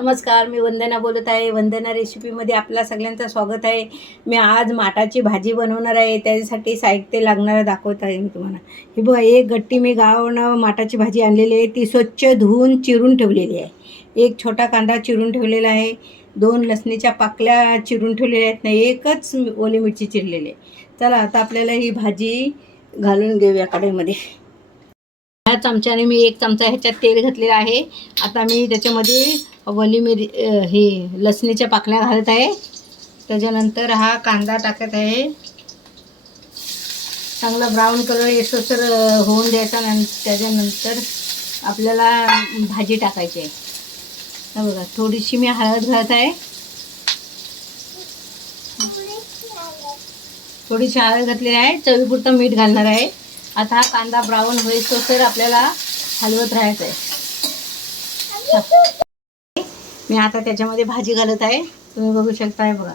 नमस्कार, मी वंदना बोलत आहे. वंदना रेसिपीमध्ये आपल्या सगळ्यांचं स्वागत आहे. मी आज माठाची भाजी बनवणार आहे. त्याच्यासाठी साहित्य लागणारं दाखवत आहे मी तुम्हाला. हे बघा, एक गट्टी मी गावावरून माठाची भाजी आणलेली आहे. ती स्वच्छ धुवून चिरून ठेवलेली आहे. एक छोटा कांदा चिरून ठेवलेला आहे. 2 लसणीच्या पाकल्या चिरून ठेवलेल्या आहेत. नाही, एकच ओली मिरची चिरलेली आहे. चला आता आपल्याला ही भाजी घालून घेऊया कढईमध्ये. ह्या चमच्याने मी 1 चमचा ह्याच्यात तेल घातलेलं आहे. आता मी त्याच्यामध्ये हे लसणीच्या पाकळ्या घालत आहे. त्याच्यानंतर हा कांदा टाकत आहे. चांगला ब्राऊन कलर येतोसर होऊन द्यायचा. त्याच्यानंतर आपल्याला भाजी टाकायची आहे. बघा, थोडीशी मी हळद घालत आहे. थोडीशी हळद घातलेली आहे. चवीपुरतं मीठ घालणार आहे. आता हा कांदा ब्राऊन होईतोसर आपल्याला हलवत राहायचं आहे. मी आता त्याच्यामध्ये भाजी घालत आहे. तुम्ही बघू शकताय. बघा,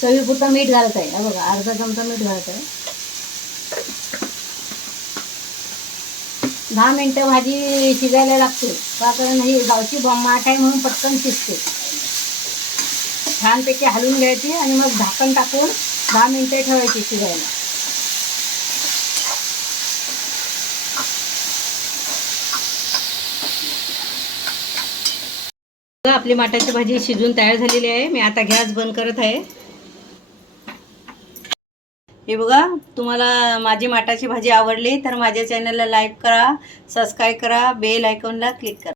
चवीपुरतं मीठ घालत आहे. बघा, अर्धा चमचा मीठ घालत आहे. 10 मिनटं भाजी शिजायला लागते. का कारण ही गावची माठ आहे म्हणून पटकन शिजते. छानपैकी हलवून घ्यायची आणि मग झाकण टाकून 10 मिनटं ठेवायची शिजायला. आपली माठाची भाजी शिजून तयार झालेली आहे. मी आता गॅस बंद करत आहे. हे बघा, तुम्हाला माझी माठाची भाजी आवडली तर माझ्या चॅनलला लाईक करा, सबस्क्राईब करा, बेल आयकॉनला क्लिक करा.